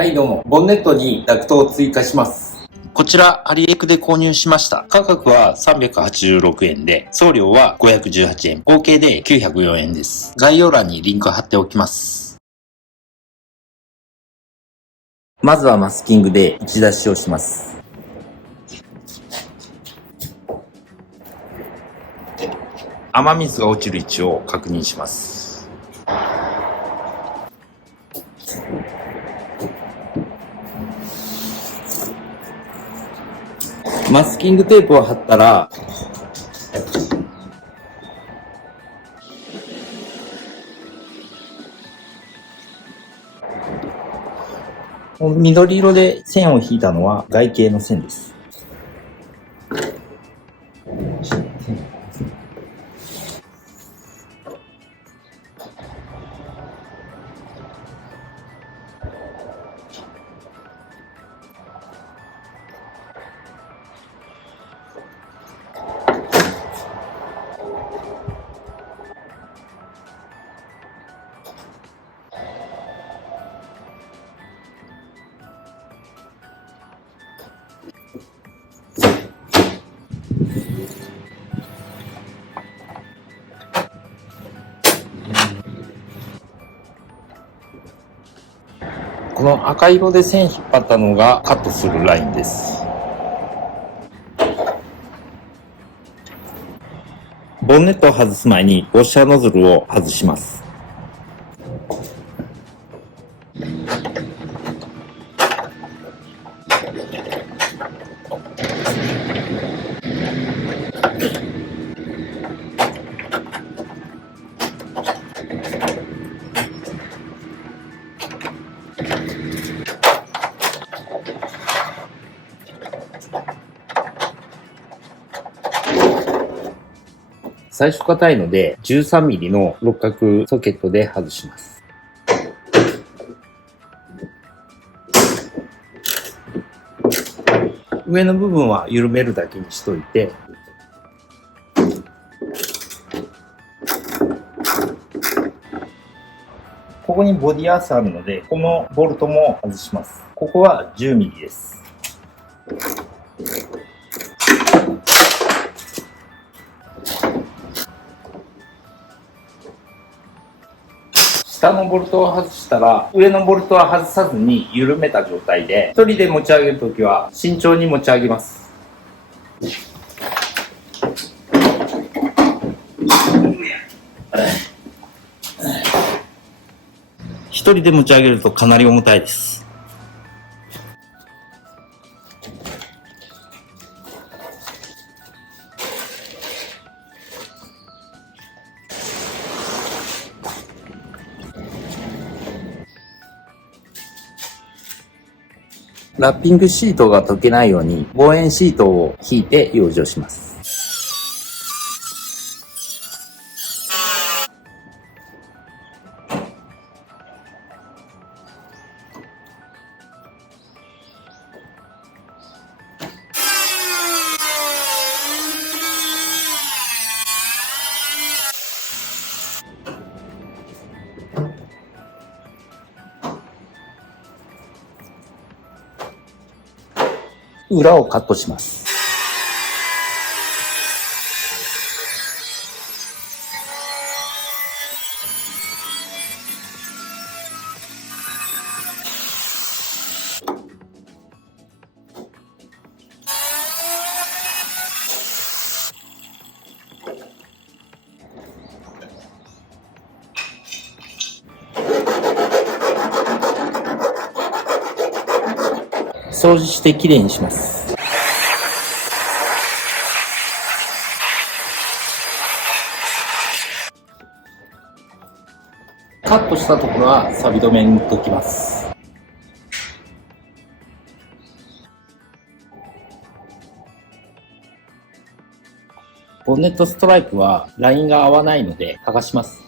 はいどうも、ボンネットにダクトを追加します。こちら、アリエクで購入しました。価格は386円で、送料は518円。合計で904円です。概要欄にリンク貼っておきます。まずはマスキングで打ち出しをします。雨水が落ちる位置を確認します。マスキングテープを貼ったら、緑色で線を引いたのは外形の線です。この赤色で線引っ張ったのがカットするラインです。ボンネットを外す前にウォッシャーノズルを外します。最初硬いので 13mm の六角ソケットで外します。上の部分は緩めるだけにしといて、ここにボディアースあるので、このボルトも外します。ここは 10mm です。下のボルトを外したら、上のボルトは外さずに緩めた状態で、一人で持ち上げるときは慎重に持ち上げます。一人で持ち上げるとかなり重たいです。ラッピングシートが溶けないように防煙シートを引いて養生します。裏をカットします。掃除してきれいにします。カットしたところは錆止めに塗っておきます。ボンネットストライプはラインが合わないので剥がします。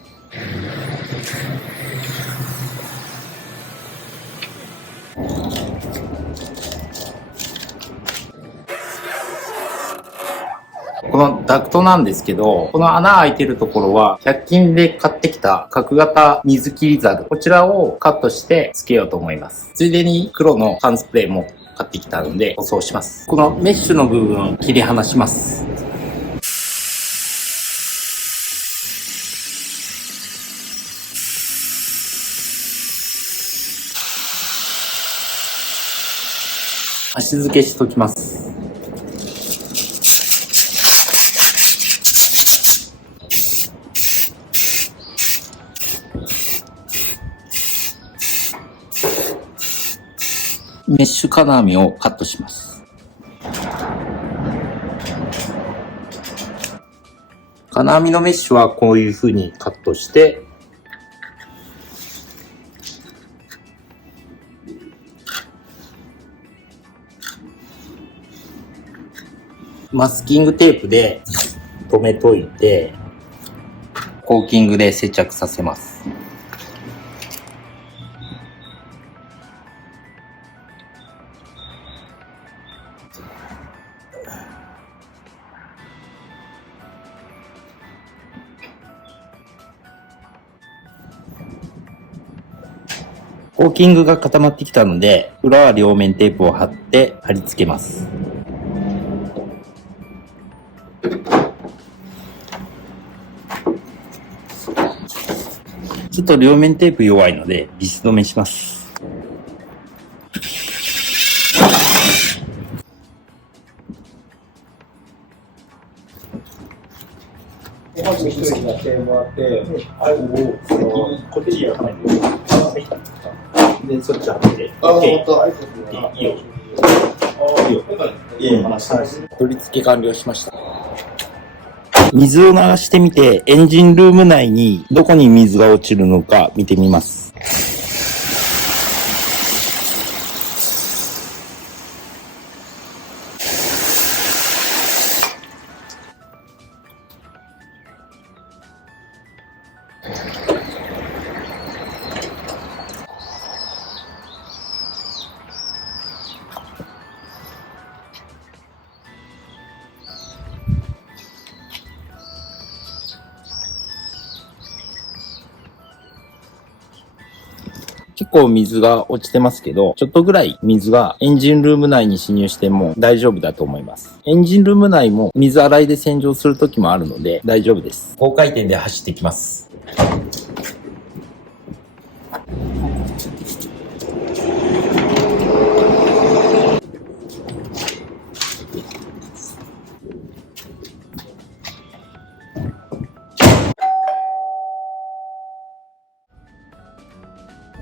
このダクトなんですけど、この穴開いてるところは、100均で買ってきた角型水切りザル。こちらをカットして付けようと思います。ついでに黒の缶スプレーも買ってきたので、塗装します。このメッシュの部分を切り離します。足付けしときます。メッシュ金網をカットします。金網のメッシュはこういう風にカットして、マスキングテープで留めといて、コーキングで接着させます。コーキングが固まってきたので、裏は両面テープを貼って貼り付けます。ちょっと両面テープ弱いのでビス止めします。まず一人になってもらって、こっちにはめる。で、そっちはめて。あ、本当。いいよ。いいよ。取り付け完了しました。水を流してみて、エンジンルーム内にどこに水が落ちるのか見てみます。結構水が落ちてますけど、ちょっとぐらい水がエンジンルーム内に侵入しても大丈夫だと思います。エンジンルーム内も水洗いで洗浄する時もあるので大丈夫です。高回転で走っていきます。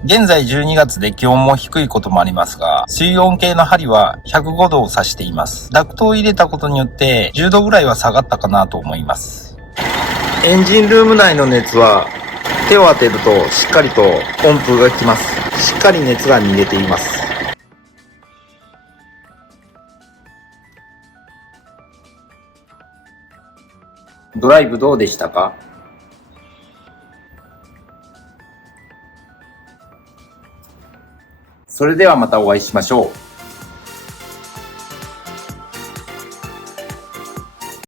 現在12月で気温も低いこともありますが、水温計の針は105度を指しています。ダクトを入れたことによって10度ぐらいは下がったかなと思います。エンジンルーム内の熱は手を当てるとしっかりと温風がきます。しっかり熱が逃げています。ドライブどうでしたか？それではまたお会いしましょう。